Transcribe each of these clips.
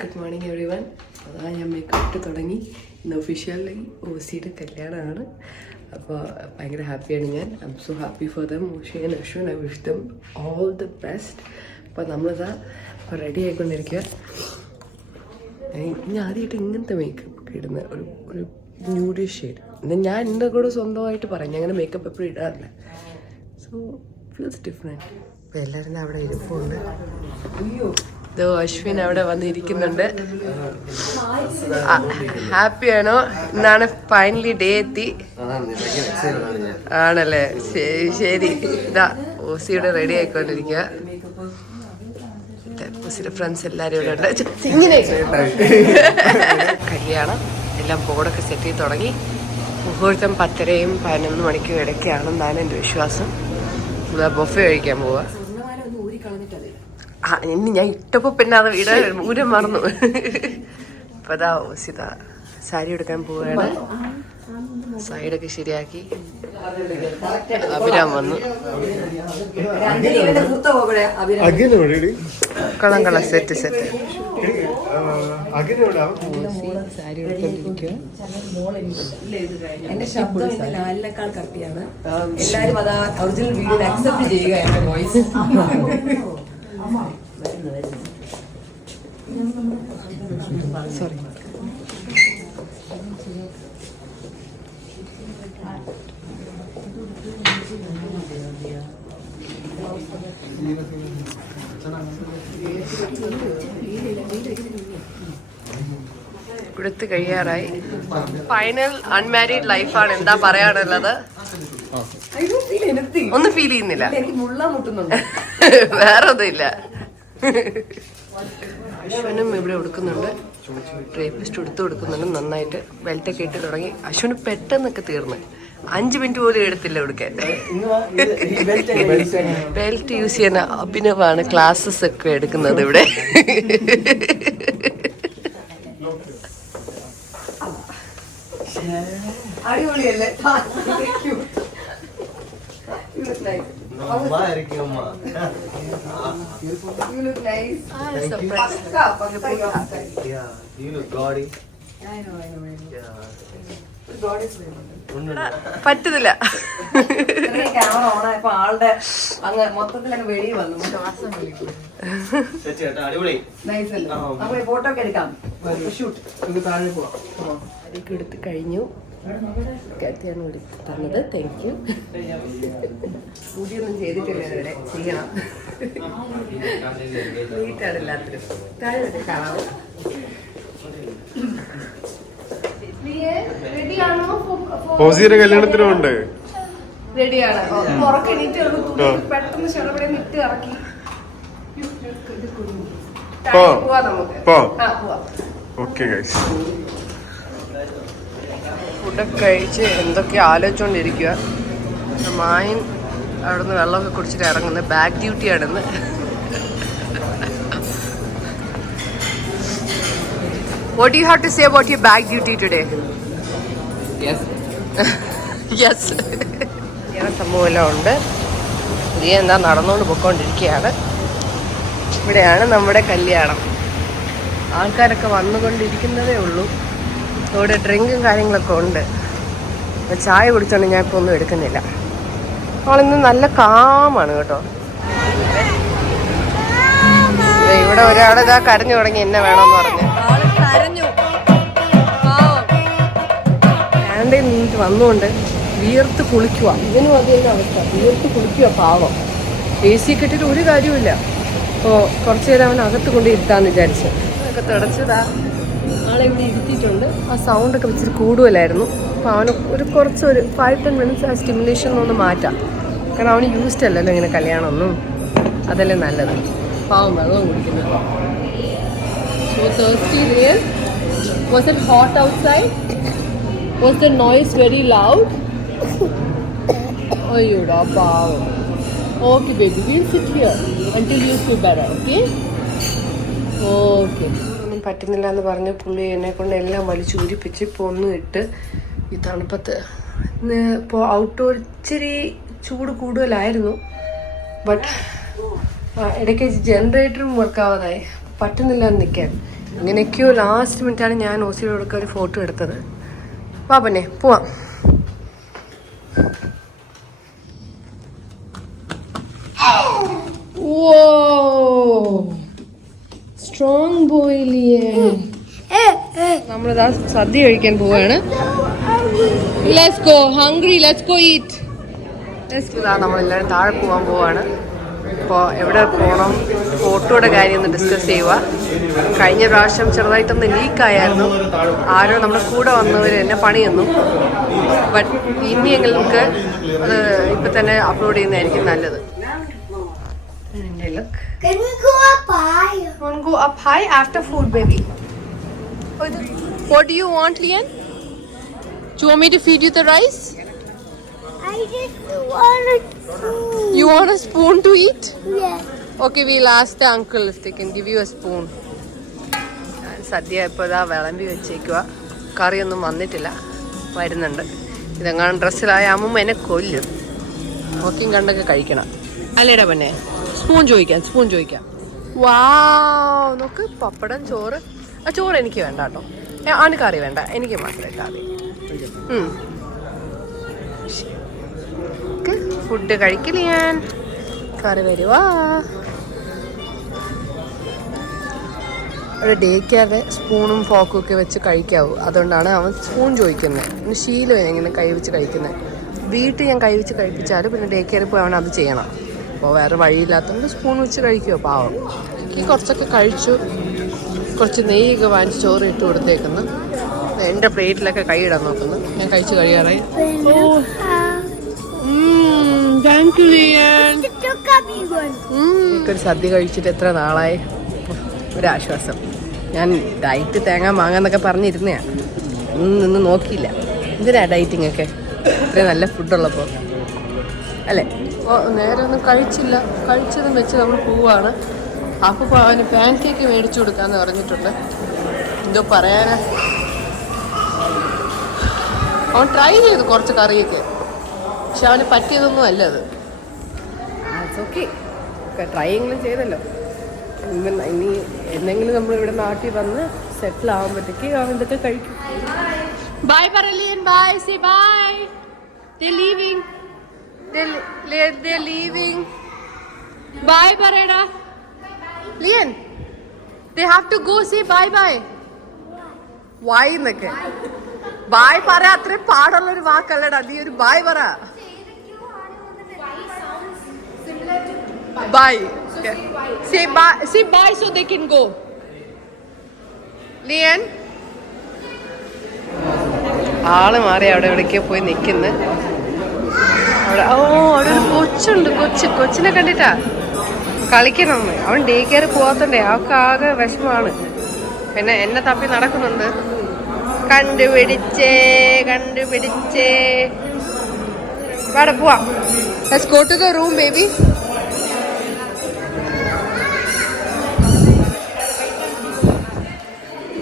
Good morning every one. അതാ ഞാൻ makeup ഇട്ട് തുടങ്ങി. ഇന്ന് ഒഫീഷ്യലി ഓസിയുടെ കല്യാണമാണ്. അപ്പോൾ ഭയങ്കര ഹാപ്പിയാണ് ഞാൻ. I am so happy for them. Oshi and Ashwin, I wish them all the best. അപ്പോൾ നമ്മളിതാ റെഡി ആയിക്കൊണ്ടിരിക്കുക. ഞാൻ ആദ്യമായിട്ട് ഇങ്ങനത്തെ മേക്കപ്പ് ഇടുന്ന ഒരു ന്യൂഡിഷ് ഷെയ്ഡ്. ഞാൻ എൻ്റെ കൂടെ സ്വന്തമായിട്ട് പറഞ്ഞു, അങ്ങനെ മേക്കപ്പ് എപ്പോഴും ഇടാറില്ല. So feels different. അപ്പോൾ എല്ലാവരും അവിടെ ഇരിപ്പുണ്ട്. ഇതോ അശ്വിൻ അവിടെ വന്നിരിക്കുന്നുണ്ട്. ഹാപ്പിയാണോ? ഇന്നാണ് ഫൈനലി ഡേ എത്തി ആണല്ലേ? ശരി. ഇതാ ഓസിയുടെ റെഡി ആയിക്കൊണ്ടിരിക്കുക. ഓസിയുടെ ഫ്രണ്ട്സ് എല്ലാവരും ഇവിടെ ഉണ്ട്. ഇങ്ങനെ കല്യാണം എല്ലാം ബോർഡൊക്കെ സെറ്റ് ചെയ്ത് തുടങ്ങി. മുഹൂർത്തം 10:30 11 മണിക്കും ഇടയ്ക്കാണെന്നാണ് എൻ്റെ വിശ്വാസം. ബൊഫെ കഴിക്കാൻ പോവാ. ഇനി ഞാൻ ഇട്ടപ്പോ പിന്നെ അത് ഊരം മറന്നു. അപ്പൊ അതാ ഓസിത സാരി എടുക്കാൻ പോവുകയാണ്. സൈഡൊക്കെ ശരിയാക്കി. അഭിരാം വന്നു. കളം സെറ്റ് സാരി എടുത്തോണ്ടിരിക്കുക. എന്റെ ശബ്ദം ലാലിനേക്കാൾ കട്ടിയാണ്. എല്ലാരും അതാ ഒറിജിനൽ വീഡിയോ അക്സെപ്റ്റ് ചെയ്യുക എന്റെ വോയിസ്. സോറി. ഇവിടുത്തെ കഴിയാറായി. ഫൈനൽ അൺമാരീഡ് ലൈഫാണ്. എന്താ പറയാനുള്ളത്? ഒന്നും ഫീൽ ചെയ്യുന്നില്ല. വേറെ ഒന്നുമില്ല. അശ്വനും ഇവിടെ കൊടുക്കുന്നുണ്ട്. ഡ്രേപ്പിസ്റ്റ് എടുത്ത് കൊടുക്കുന്നുണ്ട് നന്നായിട്ട്. ബെൽറ്റൊക്കെ ഇട്ട് തുടങ്ങി. അശ്വന് പെട്ടെന്നൊക്കെ തീർന്ന് 5 മിനിറ്റ് പോലും എടുത്തില്ല കൊടുക്കാൻ. ബെൽറ്റ് യൂസ് ചെയ്യുന്ന അഭിനവാണ് ക്ലാസ്സസ് ഒക്കെ എടുക്കുന്നത് ഇവിടെ. അടിപൊളിയല്ലേ? പറ്റുന്നില്ല. ക്യാമറ ഓണായപ്പോ ആളുടെ അങ്ങ് മൊത്തത്തിലൊക്കെ വെളി വന്നു. ഫോട്ടോ ഒക്കെ എടുക്കാം. അതൊക്കെ എടുത്ത് കഴിഞ്ഞു. കത്തിയാണ് തന്നത്. Thank you. മുടിയൊന്നും ചെയ്തിട്ടില്ല ഇതുവരെ. ചെയ്യണം. നീറ്റാണ് എല്ലാത്തിനും. താഴെ വരെ കാണാമോ? ഓസിയുടെ കല്യാണത്തിനുണ്ട്. റെഡിയാണ്. ഉറക്കം എണീറ്റ് പെട്ടെന്ന് ചെറുപടി ഇട്ട് ഇറക്കി പോവാ നമുക്ക്. Okay guys. ഫുഡൊക്കെ കഴിച്ച് എന്തൊക്കെ ആലോചിച്ചുകൊണ്ടിരിക്കുക. മായൻ അവിടുന്ന് വെള്ളമൊക്കെ കുടിച്ചിട്ട് ഇറങ്ങുന്നത്. Back ഡ്യൂട്ടിയാണെന്ന്. What do you have to say about your bag duty today? Yes. Yes. ഇങ്ങനെ സംഭവമെല്ലാം ഉണ്ട്. ഇത് എന്താ നടന്നുകൊണ്ട് പൊയ്ക്കൊണ്ടിരിക്കുകയാണ്. ഇവിടെയാണ് നമ്മുടെ കല്യാണം. ആൾക്കാരൊക്കെ വന്നുകൊണ്ടിരിക്കുന്നതേ ഉള്ളൂ. ഇവിടെ ഡ്രിങ്കും കാര്യങ്ങളൊക്കെ ഉണ്ട്. അപ്പോൾ ചായ കുടിച്ചോണ്ട് ഞാൻ ഇപ്പോൾ ഒന്നും എടുക്കുന്നില്ല. നമ്മളിന്ന് നല്ല കാമാണ് കേട്ടോ. ഇവിടെ ഒരാളിതാ കരഞ്ഞു തുടങ്ങി എന്നെ വേണമെന്ന് പറഞ്ഞ്. സ്റ്റാൻഡിൽ നിന്നിട്ട് വന്നുകൊണ്ട് വിയർത്ത് കുളിക്കുക. ഇതിനും അതേ അവസ്ഥ. വിയർത്ത് കുളിക്കുക പാവം. AC കെട്ടിട്ട് ഒരു കാര്യമില്ല. അപ്പോൾ കുറച്ച് നേരം അവൻ അകത്ത് കൊണ്ട് ഇരുത്താന്ന് വിചാരിച്ചു. അതൊക്കെ തുടച്ചതാ. ആളെ ഇവിടെ ഇരുത്തിയിട്ടുണ്ട്. ആ സൗണ്ടൊക്കെ വെച്ചിട്ട് കൂടുതലായിരുന്നു. അപ്പോൾ അവന് കുറച്ചൊരു 5-10 മിനിറ്റ്സ് ആ സ്റ്റിമുലേഷൻ ഒന്ന് മാറ്റാം. കാരണം അവന് യൂസ്ഡ് അല്ലല്ലോ ഇങ്ങനെ കല്യാണമൊന്നും. അതല്ലേ നല്ലത്. പാവം വെള്ളം കുടിക്കുന്നത്. So thirsty there. Was it hot outside? Was the noise very loud? അയ്യോടാ പാവം. Okay baby, we'll sit here until you feel better, okay? Okay. ഒന്നും പറ്റുന്നില്ല എന്ന് പറഞ്ഞ് പുള്ളി എന്നെ കൊണ്ട് എല്ലാം വലിച്ചു ഊരിപ്പിച്ച് ഇപ്പോൾ ഒന്നും ഇട്ട് ഈ തണുപ്പത്ത്. ഇപ്പോൾ ഔട്ട്ഡോർ ഇച്ചിരി ചൂട് കൂടുതലായിരുന്നു. ബട്ട് ഇടയ്ക്ക് ജനറേറ്ററും വർക്കാവാതായി. പറ്റുന്നില്ല നിൽക്കാൻ. ഇങ്ങനെയൊക്കെയോ ലാസ്റ്റ് മിനിറ്റാണ് ഞാൻ ഓസിയോടൊക്കെ ഒരു ഫോട്ടോ എടുത്തത്. വാ പിന്നെ പോവാം. സ്ട്രോങ് ബോയിലിയേ. നമ്മളിതാ സദ്യ കഴിക്കാൻ പോവാണ്. Let's go, hungry, let's go eat. ഇതാ നമ്മളെല്ലാവരും താഴെ പോകാൻ പോവാണ്. അപ്പോൾ എവിടെ പോകണം, ഫോട്ടോയുടെ കാര്യം ഒന്ന് ഡിസ്കസ് ചെയ്യുക. കഴിഞ്ഞ പ്രാവശ്യം ചെറുതായിട്ടൊന്ന് ലീക്കായിരുന്നു. ആരോ നമ്മുടെ കൂടെ വന്നവർ എന്നെ പണി തന്നു. ബട്ട് ഇനിയെങ്കിലും നമുക്ക് അത് ഇപ്പം തന്നെ അപ്ലോഡ് ചെയ്യുന്നതായിരിക്കും നല്ലത്. Can we go up high? Want to go up high after food, baby? What do you want, Lian? Do you want me to feed you the rice? I just want a spoon. You want a spoon to eat? Yes. Okay, we'll ask the uncle if they can give you a spoon. സദ്യ ഇപ്പോൾ ഇതാ വിളമ്പി വെച്ചേക്കുക. കറിയൊന്നും വന്നിട്ടില്ല, വരുന്നുണ്ട്. ഇതെങ്ങാനും ഡ്രസ്സിലായ അമ്മൂമ്മ എന്നെ കൊല്ലും. നോക്കിയും കണ്ടൊക്കെ കഴിക്കണം അല്ലേടാ പിന്നെ. സ്പൂൺ ചോദിക്കാം. വാവ്, നോക്ക്, പപ്പടം, ചോറ്. ആ ചോറ് എനിക്ക് വേണ്ട കേട്ടോ. ആണ് കറി വേണ്ട, എനിക്ക് മാത്രമേ കറി. ഫുഡ് കഴിക്കില്ല ഞാൻ. കറി വരുവാ. ഒരു ഡേ കെയറിൽ സ്പൂണും ഫോക്കും ഒക്കെ വെച്ച് കഴിക്കാവൂ. അതുകൊണ്ടാണ് അവൻ സ്പൂൺ ചോദിക്കുന്നത്. പിന്നെ ശീലം ഇങ്ങനെ കൈ വെച്ച് കഴിക്കുന്നത്. വീട്ടിൽ ഞാൻ കൈ വെച്ച് കഴിപ്പിച്ചാലും പിന്നെ ഡേ കെയറിൽ പോയി അവൻ അത് ചെയ്യണം. അപ്പോൾ വേറെ വഴിയില്ലാത്തതുകൊണ്ട് സ്പൂൺ വെച്ച് കഴിക്കുമോ പാവം. എനിക്ക് കുറച്ചൊക്കെ കഴിച്ചു. കുറച്ച് നെയ്യൊക്കെ വാങ്ങിച്ച് ചോറ് ഇട്ട് കൊടുത്തേക്കുന്നു. എൻ്റെ പ്ലേറ്റിലൊക്കെ കൈ ഇടാൻ നോക്കുന്നു. ഞാൻ കഴിച്ച് കഴിയാറായി. ഒരു സദ്യ കഴിച്ചിട്ട് എത്ര നാളായി. ഒരാശ്വാസം. ഞാൻ ഡയറ്റ് തേങ്ങ മാങ്ങാന്നൊക്കെ പറഞ്ഞിരുന്നതാണ്. നിന്ന് നോക്കിയില്ല. എന്തിനാ ഡയറ്റിംഗ് ഒക്കെ, ഇത്രയും നല്ല ഫുഡുള്ളപ്പോൾ അല്ലേ. അപ്പോൾ നേരെ ഒന്നും കഴിച്ചില്ല. കഴിച്ചതും വെച്ച് നമ്മൾ പോവാണ്. അപ്പോൾ അവന് പാൻ കേക്ക് മേടിച്ചു കൊടുക്കാമെന്ന് പറഞ്ഞിട്ടുണ്ട്. എന്തോ പറയാനാ, അവൻ ട്രൈ ചെയ്തു കുറച്ച് കറിയൊക്കെ. പക്ഷെ അവന് പറ്റിയതൊന്നും അല്ല അത്. ഓക്കെ, ട്രൈ എങ്കിലും ചെയ്തല്ലോ. ഇനി എന്തെങ്കിലും നമ്മളിവിടെ നാട്ടിൽ വന്ന് സെറ്റിൽ ആകുമ്പോഴത്തേക്ക് അവൻ ഇതൊക്കെ കഴിക്കും. ബൈ പറയലിയൻ, bye, say bye. They're leaving. They're leaving. Bye പറയടാ. Lian, they have to go, say bye bye. Why എന്നൊക്കെ ബായ് പറ. അത്രയും പാടുള്ളൊരു വാക്കല്ലടാ. നീ ഒരു ബായ് പറ. Bye. Say bye so they can go. Lian. ആള് മാറി അവിടെ എവിടേക്കോ പോയി നിൽക്കുന്നു. അവിടെ അവിടെ ഒരു കൊച്ചുണ്ട്. കൊച്ചിനെ കണ്ടിട്ടാ കളിക്കണം. അവൻ ഡേ കെയർ പോവാത്തോണ്ടേ അവൾക്ക് ആകെ വിഷമമാണ്. പിന്നെ എന്നെ തപ്പി നടക്കുന്നുണ്ട്. കണ്ടുപിടിച്ചേ. വാടാ പോവാം. Let's go to the room, baby.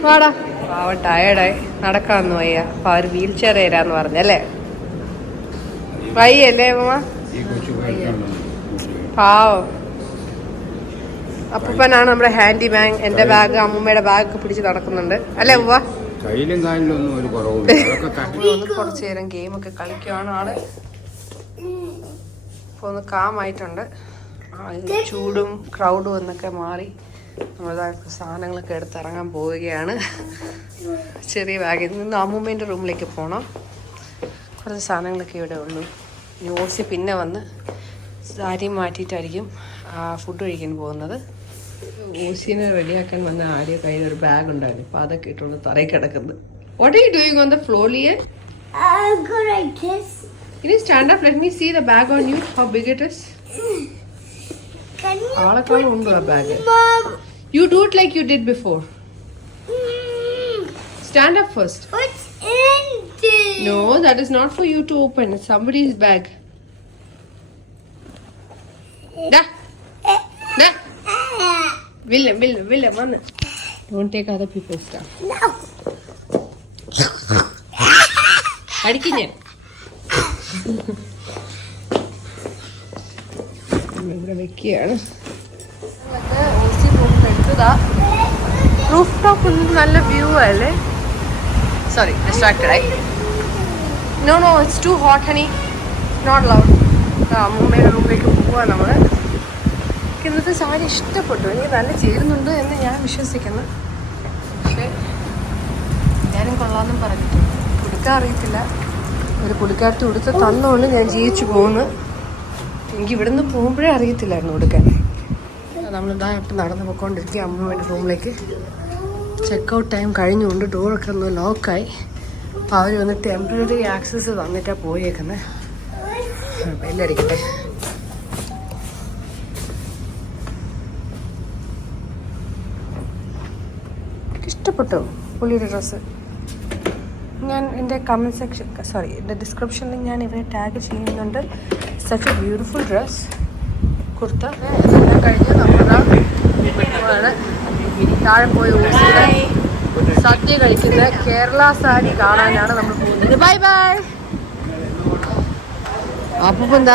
വാടാ. അവൻ ടയേർഡായി, നടക്കാമെന്ന് വയ്യ. അപ്പോൾ അവർ വീൽ ചെയർ തരാന്ന് പറഞ്ഞല്ലേ. വയ്യല്ലേ അമ്മ? പാവം. അപ്പനാണ് നമ്മുടെ ഹാൻഡി ബാഗ്. എൻ്റെ ബാഗ്, അമ്മൂമ്മയുടെ ബാഗൊക്കെ പിടിച്ച് നടക്കുന്നുണ്ട് അല്ലേ അമ്മ? കയ്യിലും കാലിലൊന്നും ഒരു കുറവില്ല. കുറച്ചു നേരം ഗെയിമൊക്കെ കളിക്കുവാണ് ആള്. ഇപ്പോൾ ഒന്ന് കാമായിട്ടുണ്ട്. ചൂടും ക്രൗഡും എന്നൊക്കെ മാറി നമ്മളതായിട്ട് സാധനങ്ങളൊക്കെ എടുത്തിറങ്ങാൻ പോവുകയാണ്. ചെറിയ ബാഗിൽ നിന്ന് അമ്മൂമ്മേൻ്റെ റൂമിലേക്ക് പോകണം. കുറച്ച് സാധനങ്ങളൊക്കെ ഇവിടെ ഉള്ളൂ. ഓസി പിന്നെ വന്ന് സാരി മാറ്റിയിട്ടായിരിക്കും ഫുഡ് കഴിക്കാൻ പോകുന്നത്. ഓസിനെ റെഡിയാക്കാൻ വന്ന ആര്യ കയ്യിൽ ഒരു ബാഗ് ഉണ്ടായിരുന്നു. അപ്പോൾ അതൊക്കെ ഇട്ടുകൊണ്ട് തറയിൽ കിടക്കുന്നത്. What are you doing on the floor, Lian? I'll go like this. Can you stand up? Let me see the bag on you. How big it is? Can you ആളെക്കാളും ഉണ്ട് ആ bag. Mom? You do it like you did before. Stand up first. What's in this? No, that is not for you to open. It's somebody's bag. Da. Da. Willem, man. Don't take other people's stuff. No. അടിക്കിഞ്ഞ ഇവിടെ വെക്കുകയാണ്. Roof top നല്ല view അല്ലേ? Sorry distracted ആയി. No it's too hot honey, not loud. അമ്മൂമ്മയുടെ റൂമിലേക്ക് പോവാ നമ്മൾ. ഇന്നത്തെ സാരി ഇഷ്ടപ്പെട്ടു, എനിക്ക് നല്ല ചേരുന്നുണ്ട് എന്ന് ഞാൻ വിശ്വസിക്കുന്നു. പക്ഷേ ഞാനും കൊള്ളാമെന്നും പറഞ്ഞിട്ട് കൊടുക്കാൻ അറിയത്തില്ല. ഒരു കൊടുക്കാത്ത ഉടുത്ത് തന്നുകൊണ്ട് ഞാൻ ജീവിച്ചു പോകുന്നു. എനിക്ക് ഇവിടുന്ന് പോകുമ്പോഴേ അറിയത്തില്ലായിരുന്നു കൊടുക്കാൻ. നമ്മളിതാ ഇപ്പം നടന്നു പോയിക്കൊണ്ടിരിക്കുക അമ്മൂമ്മയുടെ റൂമിലേക്ക്. ചെക്കൗട്ട് ടൈം കഴിഞ്ഞുകൊണ്ട് ഡോറൊക്കെ ഒന്ന് ലോക്കായി. അപ്പോൾ അവർ വന്ന് ടെമ്പററി ആക്സസ് തന്നിട്ടാണ് പോയേക്കുന്നത്. ബെല്ലടിക്കട്ടെ. ഇഷ്ടപ്പെട്ടോ പുള്ളിയുടെ ഡ്രസ്സ്? ഞാൻ എൻ്റെ കമൻറ്റ് സെക്ഷൻ എൻ്റെ ഡിസ്ക്രിപ്ഷനിൽ ഞാൻ ഇവരെ ടാഗ് ചെയ്യുന്നുണ്ട്. Such A beautiful dress kurta. എല്ലാം കഴിഞ്ഞ് നമ്മളാണ് താഴെ പോയി സദ്യ കഴിക്കുന്ന കേരള സാരി കാണാനാണ് നമ്മൾ പോകുന്നത്. Bye bye. അപ്പൂപ്പൻ്റെ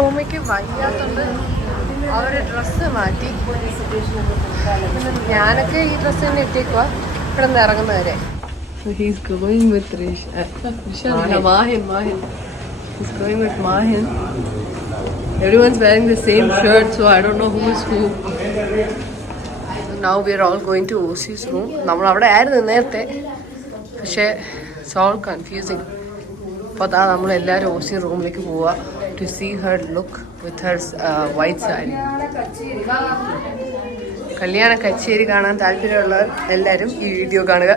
അമ്മയ്ക്ക് വയ്യാത്തതുകൊണ്ട് അവർ ഡ്രസ്സ് മാറ്റി. ഞാനൊക്കെ ഈ ഡ്രസ്സ് തന്നെ ഇട്ടേക്കുക ഇവിടെ നിന്ന് ഇറങ്ങുന്നവരെ. He's going with Mahin. He's going with Mahin. Everyone's wearing the same shirt, so I don't know who is who. Now we are all going to OC's room. നമ്മൾ അവിടെ ആയിരുന്നു നേരത്തെ, പക്ഷേ ഇറ്റ്സ് ഓൾ കൺഫ്യൂസിങ്. അപ്പോൾ അതാ നമ്മളെല്ലാവരും OC റൂമിലേക്ക് പോവുക to see her look with her white sari. കല്യാണ കച്ചേരി കാണാൻ താല്പര്യമുള്ളവർ എല്ലാവരും ഈ വീഡിയോ കാണുക.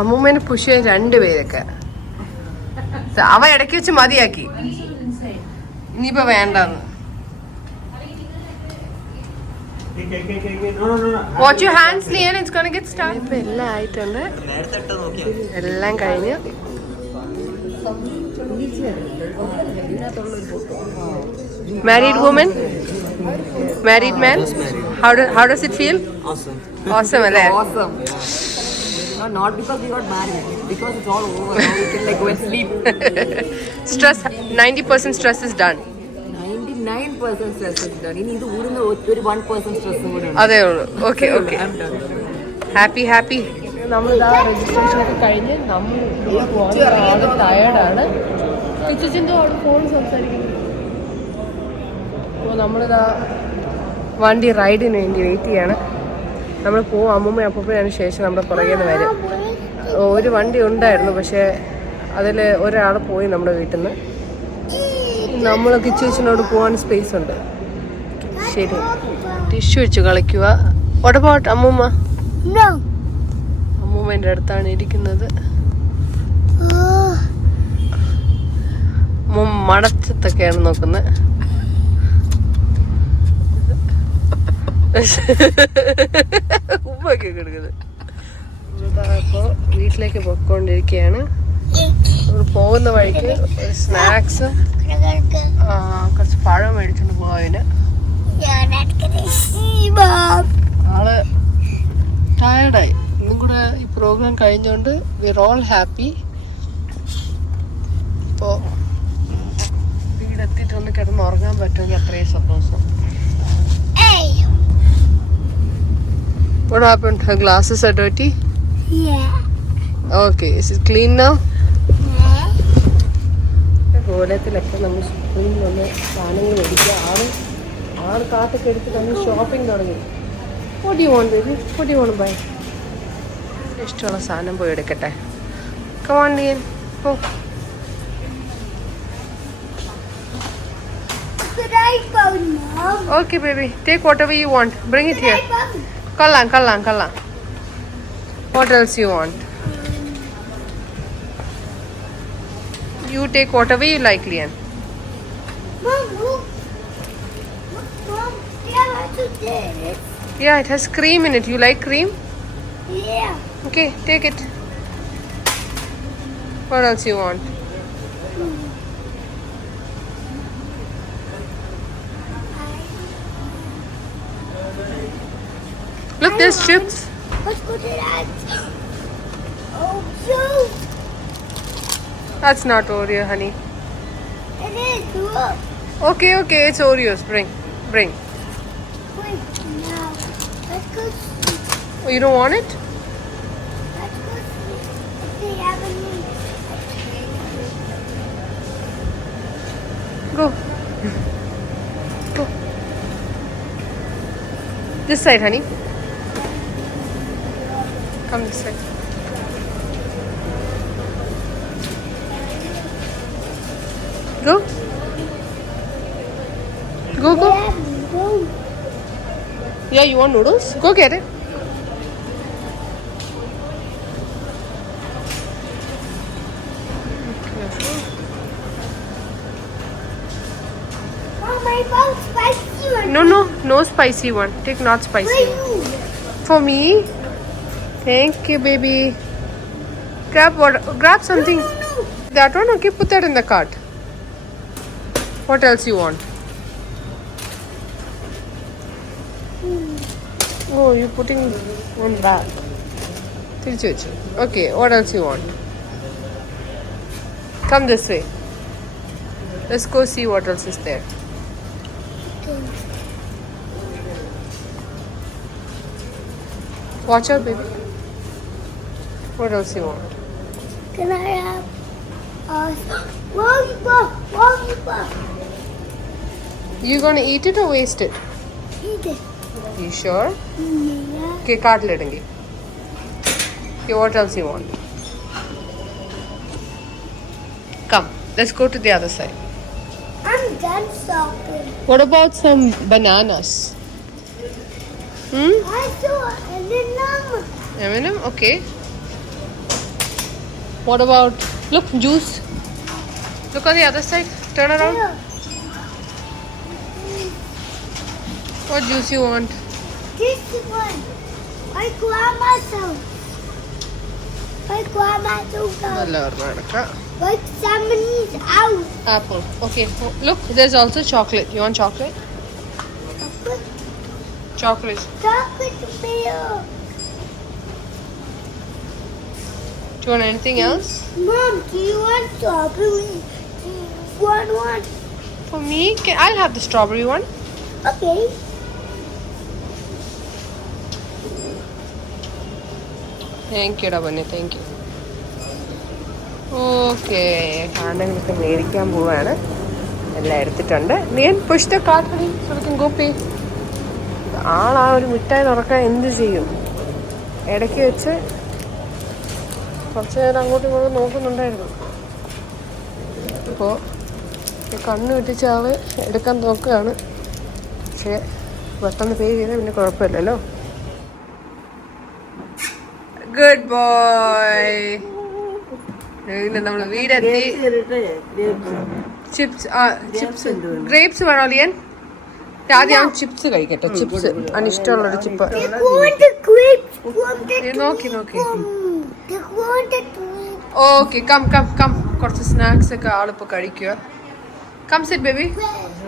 അമ്മൂമ്മേനെ പുഷ് ചെയ്യാൻ 2 പേരൊക്കെ. അവ ഇടയ്ക്ക് വെച്ച് മതിയാക്കി, ഇനിയിപ്പോ വേണ്ടെന്ന്. Watch your hands Lian, it's gonna get start. ഇപ്പൊ എല്ലാം ആയിട്ടുണ്ട്, എല്ലാം കഴിഞ്ഞ്. Married woman, married man. How does it feel? Awesome, അല്ലേ? Awesome. No, not because we got married, because it's all over. Now we can like go and sleep. Stress 90% stress is done. 99% stress is done. ഇനി ഇത് കൂടുന്ന ഒരു 1% stress കൂടെ ഉണ്ട്. അതേ ഉള്ളൂ. Okay happy. നമ്മളിതാ രജിസ്ട്രേഷൻ ഒക്കെ കഴിഞ്ഞ് നമ്മൾ ടയേർഡാണ്. കിച്ചൻ്റെ അവിടെ ഫോൺ സംസാരിക്കുന്നു. അപ്പോൾ നമ്മളിതാ വണ്ടി റൈഡിന് വേണ്ടി വെയിറ്റ് ചെയ്യാണ്. നമ്മൾ പോവും. അമ്മൂമ്മ അപ്പൂപ്പനു ശേഷം നമ്മുടെ പുറകെ നിന്ന് വരും. ഒരു വണ്ടി ഉണ്ടായിരുന്നു, പക്ഷേ അതിൽ ഒരാൾ പോയി നമ്മുടെ വീട്ടിൽ നിന്ന്. നമ്മൾ കിച്ചനോട് പോകാൻ സ്പേസ് ഉണ്ട്. ശരി, ടിഷ്യൂ വെച്ച് കളിക്കുക. ഒടപോട്ട് അമ്മൂമ്മ അമ്മൂമ്മേൻ്റെ അടുത്താണ് ഇരിക്കുന്നത്. മടച്ചത്തൊക്കെയാണ് നോക്കുന്നത്. ഉമ്മൊക്കെ കിടക്കുന്നത്. ഇപ്പോൾ വീട്ടിലേക്ക് പോയിക്കൊണ്ടിരിക്കുകയാണ്. പോകുന്ന വഴിക്ക് ഒരു സ്നാക്സ്, കുറച്ച് പഴം മേടിച്ചോണ്ട് പോവാന്. ആള് ടയർഡായി. ഇന്നും കൂടെ ഈ പ്രോഗ്രാം കഴിഞ്ഞോണ്ട് വി ആർ ഓൾ ഹാപ്പി. ഇപ്പോൾ വീടെത്തിയിട്ട് ഒന്ന് കിടന്ന് ഉറങ്ങാൻ പറ്റുമെങ്കിൽ അത്രയും സന്തോഷം. What happened? Her glasses are dirty? Yeah. Okay, is it clean now? കോലത്തിലൊക്കെ നമ്മൾ സ്കൂളിൽ വന്ന് സാധനങ്ങൾ മേടിക്കുക. ആറ് കാത്തൊക്കെ എടുത്ത് നമ്മൾ ഷോപ്പിംഗ് തുടങ്ങി. What do you want, baby? What do you want to buy? ഇഷ്ടമുള്ള സാധനം പോയി എടുക്കട്ടെ. Come on, Lian. Go. Okay, baby. Take whatever you want. Bring it here. Kallan. What else you want? You take whatever you like, Lian. Mom, look. Mom, Yeah, it has cream in it. You like cream? yeah. Okay, take it. What else you want? Look, there's chips. Let's go to that. Oh, so. That's not Oreo, honey. It is. Look. Okay, it's Oreos. Bring. Wait. Now. Let's go see. Oh, you don't want it? Let's go see if they have any. Go. Go. This side, honey. Come this side. Go. Go. They have no. Yeah, you want noodles? Go get it. Mom, I found spicy one. No spicy one. Take not spicy one. For me? Thank you, baby. Grab something. No. That one, okay, put that in the cart. What else you want? Oh, you're putting one back. Okay, what else you want? Come this way. Let's go see what else is there. Watch out, baby. What else you want? Can I have lollipop? You gonna eat it or waste it? Eat it. You sure? Yeah. Okay, cart ledengi. Okay, what else you want? Come, let's go to the other side. I'm done shopping. What about some bananas? I saw an M&M? Okay. What about, look, juice. Look on the other side. Turn around. What juice you want? This one. My grandma's house. My grandma's house. Like somebody's out. Apple. Okay. Look, there's also chocolate. You want chocolate? Chocolate. Chocolate milk. Do you want anything else? Mom, do you want strawberry? Do you want one? For me, I'll have the strawberry one. Okay. Thank you, Rabani. Thank you. Okay സാധനങ്ങളൊക്കെ മേടിക്കാൻ പോവാണ്. എല്ലാം എടുത്തിട്ടുണ്ട്. നീൻ push the cart money so we can go pay. ആളാ ഒരു മിഠായി തുറക്കാൻ എന്ത് ചെയ്യും? ഇടയ്ക്ക് വെച്ച് കുറച്ച് നേരം അങ്ങോട്ടും ഇങ്ങോട്ടും നോക്കുന്നുണ്ടായിരുന്നു. അപ്പോൾ കണ്ണ് വെട്ടിച്ച് ആള് എടുക്കാൻ നോക്കുകയാണ്. പക്ഷേ പെട്ടെന്ന് പേ ചെയ്താൽ പിന്നെ കുഴപ്പമില്ലല്ലോ. Good boy. നമ്മൾ വീടെത്തി. ചിപ്സ് ഗ്രേപ്സ് വേണോ ലിയൻ? ആദ്യം അവൻ ചിപ്സ് കഴിക്കട്ടെ. ചിപ്സ് അവന് ഇഷ്ടമുള്ളൊരു ചിപ്പ്. നോക്കി ഓക്കെ കം കുറച്ച് സ്നാക്സ് ഒക്കെ ആളിപ്പോ കഴിക്കുക. Come sit baby.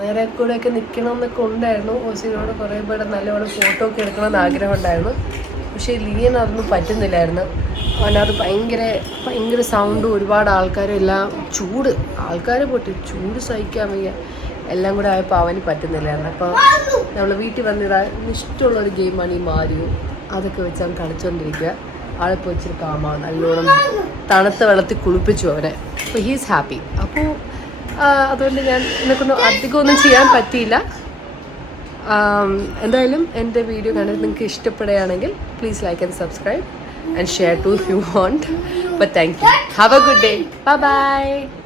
നേരെ കൂടെ ഒക്കെ നിൽക്കണം എന്നൊക്കെ ഉണ്ടായിരുന്നു. ഓസിനോട് കുറേ പേരുടെ നല്ലപോലെ ഫോട്ടോ ഒക്കെ എടുക്കണമെന്ന് ആഗ്രഹം ഉണ്ടായിരുന്നു. പക്ഷേ ലിയൻ അതൊന്നും പറ്റുന്നില്ലായിരുന്നു. അവനത് ഭയങ്കര സൗണ്ടും ഒരുപാട് ആൾക്കാരും എല്ലാം ആൾക്കാരെ പൊട്ടി ചൂട് സഹിക്കാൻ വയ്യ. എല്ലാം കൂടെ ആയപ്പോൾ അവന് പറ്റുന്നില്ലായിരുന്നു. അപ്പോൾ നമ്മൾ വീട്ടിൽ വന്നിടാൻ ഇഷ്ടമുള്ളൊരു ഗെയിമാണ് ഈ മാരിയോ. അതൊക്കെ വെച്ച് അവൻ കളിച്ചുകൊണ്ടിരിക്കുക. ആളിപ്പോൾ ഇച്ചിരി കാമാണ്. നല്ലോണം തണുത്ത വെള്ളത്തിൽ കുളിപ്പിച്ചു അവരെ. അപ്പോൾ ഹീസ് ഹാപ്പി. അപ്പോൾ അതുകൊണ്ട് ഞാൻ എന്നെക്കൊന്നും അധികമൊന്നും ചെയ്യാൻ പറ്റിയില്ല. എന്തായാലും എൻ്റെ വീഡിയോ കണ്ടിട്ട് നിങ്ങൾക്ക് ഇഷ്ടപ്പെടുകയാണെങ്കിൽ please like and subscribe and share too if you want. But thank you. Have a good day. Bye bye.